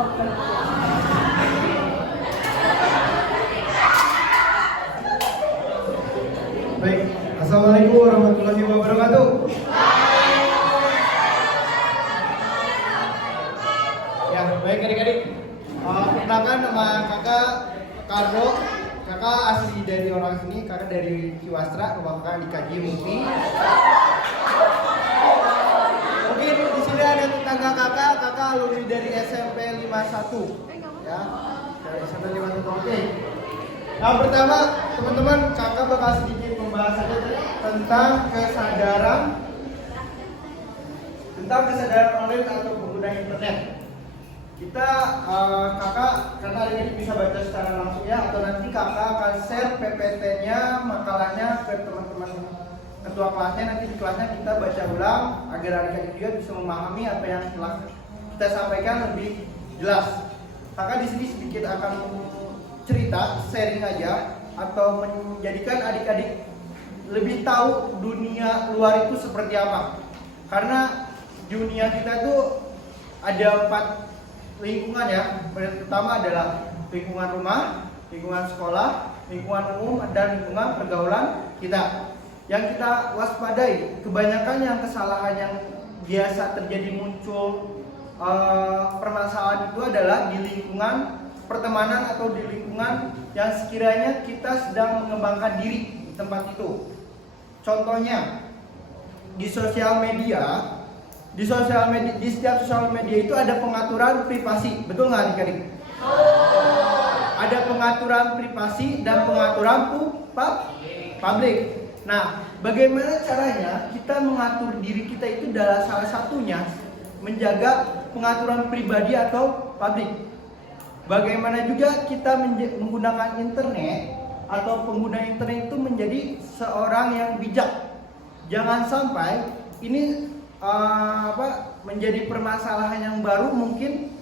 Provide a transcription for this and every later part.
Baik, Assalamualaikum warahmatullahi wabarakatuh. Ya, baik adik-adik. Perkenalkan nama kakak Carlo. Kakak asli dari orang sini, kakak dari Ciwastra, rumah kakak di KJ Mukti. Mungkin di sini ada tetangga kakak alumni dari SMP 51. Ya, dari SMP 51. Oke. Nah, pertama teman-teman, kakak bakal sedikit membahas saja tentang kesadaran online atau pengguna internet. Kita kakak karena hari ini bisa baca secara langsung ya, atau nanti kakak akan share PPT-nya, makalahnya ke teman-teman ketua kelasnya. Nanti di kelasnya kita baca ulang agar adik-adik juga bisa memahami apa yang telah kita sampaikan lebih jelas. Kakak di sini sedikit akan cerita, sharing aja, atau menjadikan adik-adik lebih tahu dunia luar itu seperti apa. Karena dunia kita tuh ada 4 lingkungan ya. Pertama adalah lingkungan rumah, lingkungan sekolah, lingkungan umum, dan lingkungan pergaulan kita. Yang kita waspadai, kebanyakan yang kesalahan yang biasa terjadi muncul permasalahan itu adalah di lingkungan pertemanan atau di lingkungan yang sekiranya kita sedang mengembangkan diri di tempat itu. Contohnya di sosial media, di setiap sosial media itu ada pengaturan privasi, betul nggak adik-adik? Ada pengaturan privasi dan pengaturan publik. Nah, bagaimana caranya kita mengatur diri kita itu adalah salah satunya menjaga pengaturan pribadi atau publik. Bagaimana juga kita menggunakan internet atau pengguna internet itu menjadi seorang yang bijak. Jangan sampai ini menjadi permasalahan yang baru mungkin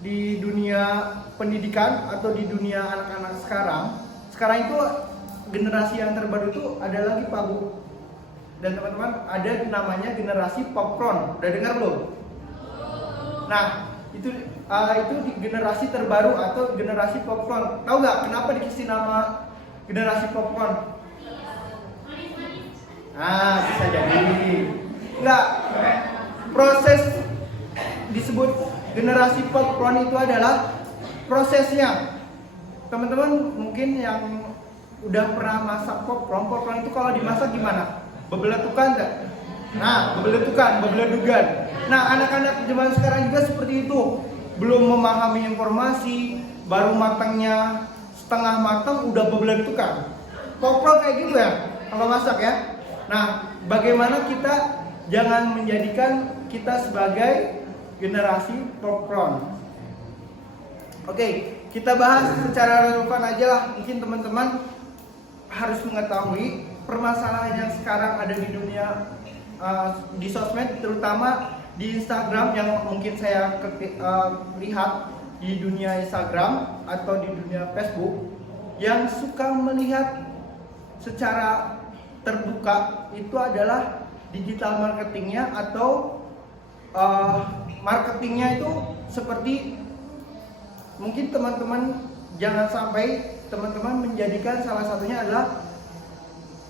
di dunia pendidikan atau di dunia anak-anak sekarang. Sekarang itu generasi yang terbaru itu ada lagi Pak Bu dan teman-teman, ada namanya generasi popcorn. Udah dengar belum? Nah, itu di generasi terbaru atau generasi popcorn. Tahu nggak kenapa dikasih nama generasi popcorn? Nah, bisa jadi. Enggak. Proses disebut generasi popcorn itu adalah prosesnya. Teman-teman mungkin yang udah pernah masak popcorn itu kalau dimasak gimana? Bebeletukan enggak? Nah, bebeledugan. Nah, anak-anak zaman sekarang juga seperti itu. Belum memahami informasi, baru matangnya setengah matang udah bebeletukan. Popcorn kayak gitu ya kalau masak ya. Nah, bagaimana kita jangan menjadikan kita sebagai generasi popcorn. Oke, kita bahas secara relevan aja lah. Mungkin teman-teman harus mengetahui permasalahan yang sekarang ada di dunia di sosmed, terutama di Instagram yang mungkin saya lihat di dunia Instagram atau di dunia Facebook, yang suka melihat secara terbuka itu adalah digital marketingnya atau marketingnya itu seperti mungkin teman-teman jangan sampai teman-teman menjadikan salah satunya adalah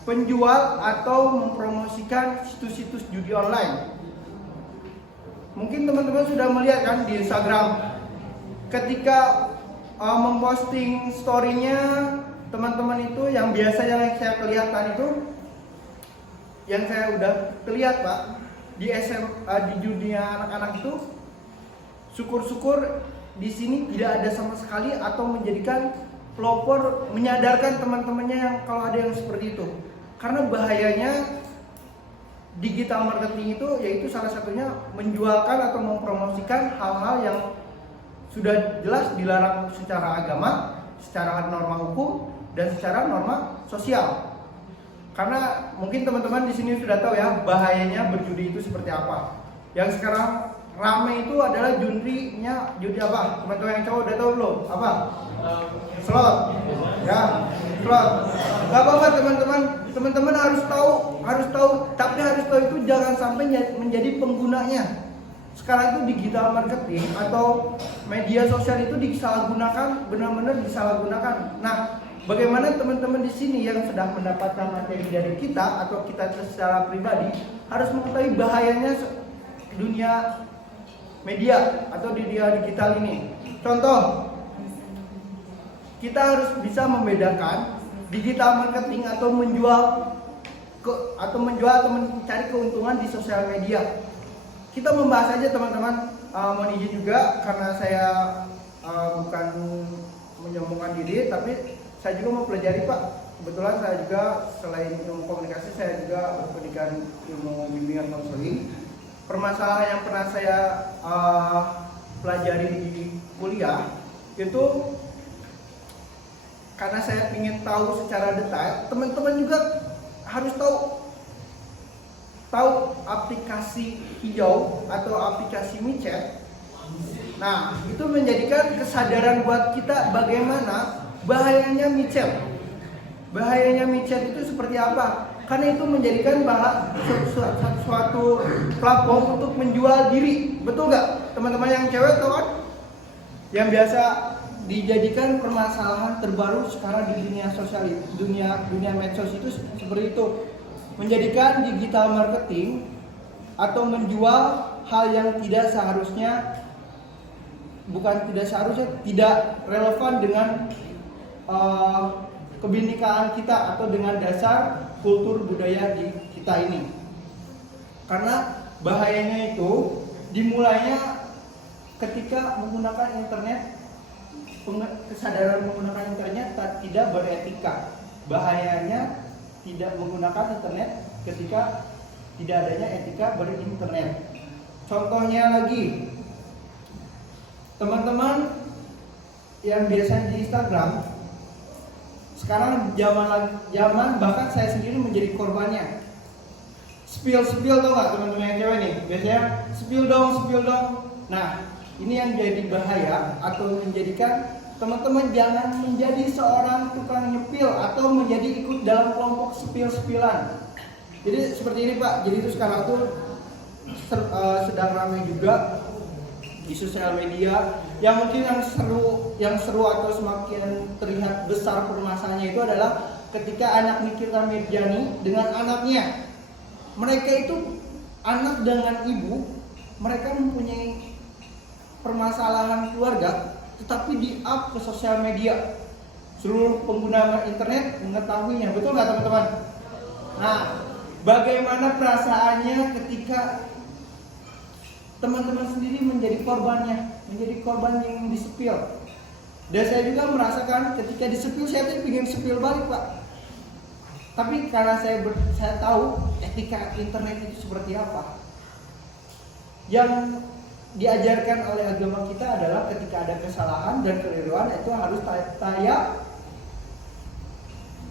penjual atau mempromosikan situs-situs judi online. Mungkin teman-teman sudah melihat kan di Instagram ketika memposting story-nya teman-teman itu yang biasanya yang saya kelihatan itu, yang saya udah terlihat Pak di di dunia anak-anak itu, syukur-syukur di sini tidak ada sama sekali atau menjadikan pelopor menyadarkan teman-temannya yang kalau ada yang seperti itu. Karena bahayanya digital marketing itu yaitu salah satunya menjualkan atau mempromosikan hal-hal yang sudah jelas dilarang secara agama, secara norma hukum, dan secara norma sosial. Karena mungkin teman-teman di sini sudah tahu ya bahayanya berjudi itu seperti apa. Yang sekarang rame itu adalah judi apa? Teman-teman yang cowok udah tahu belum? Apa? Slot. Ya, slot. Gak apa-apa teman-teman. Teman-teman harus tahu, tapi harus tahu itu jangan sampai menjadi penggunanya. sekarang itu digital marketing atau media sosial itu disalahgunakan, benar-benar disalahgunakan. Nah, bagaimana teman-teman di sini yang sedang mendapatkan materi dari kita atau kita secara pribadi harus mengetahui bahayanya dunia media atau di dunia digital ini. Contoh, kita harus bisa membedakan digital marketing atau menjual atau mencari keuntungan di sosial media. Kita membahas aja teman-teman, mohon izin juga karena saya bukan menyombongkan diri, tapi saya juga mau pelajari Pak. Kebetulan saya juga selain ilmu komunikasi, saya juga berpendidikan ilmu bimbingan konseling. Permasalahan yang pernah saya pelajari di kuliah itu, karena saya ingin tahu secara detail, teman-teman juga harus tahu aplikasi hijau atau aplikasi micet. Nah, itu menjadikan kesadaran buat kita bagaimana bahayanya micet. Bahayanya micet itu seperti apa? Karena itu menjadikan suatu platform untuk menjual diri. Betul nggak? Teman-teman yang cewek tahu kan? Yang biasa dijadikan permasalahan terbaru sekarang di dunia sosial, dunia medsos itu seperti itu. Menjadikan digital marketing atau menjual hal yang tidak seharusnya, tidak relevan dengan kebinekaan kita atau dengan dasar kultur budaya di kita ini. Karena bahayanya itu dimulainya ketika menggunakan internet, kesadaran menggunakan internet tidak beretika. Bahayanya tidak menggunakan internet ketika tidak adanya etika berinternet. Contohnya lagi, teman-teman yang biasanya di Instagram, sekarang zaman bahkan saya sendiri menjadi korbannya. Spill tau gak teman-teman yang cewek nih? Biasanya spill dong. Nah, ini yang jadi bahaya atau menjadikan teman-teman jangan menjadi seorang tukang nyepil atau menjadi ikut dalam kelompok spill-spillan. Jadi seperti ini Pak. Jadi itu sekarang tuh sedang ramai juga di sosial media. Yang mungkin yang seru atau semakin terlihat besar permasalahannya itu adalah ketika anak Nikita Mirjani dengan anaknya. Mereka itu anak dengan ibu, mereka mempunyai permasalahan keluarga, tetapi di-up ke sosial media. Seluruh pengguna internet mengetahuinya, betul nggak teman-teman? Nah, bagaimana perasaannya ketika teman-teman sendiri menjadi korbannya, menjadi korban yang disepil? Dan saya juga merasakan ketika disepil, saya tuh ingin sepil balik Pak. Tapi karena saya tahu etika internet itu seperti apa, yang diajarkan oleh agama kita adalah ketika ada kesalahan dan keliruan itu harus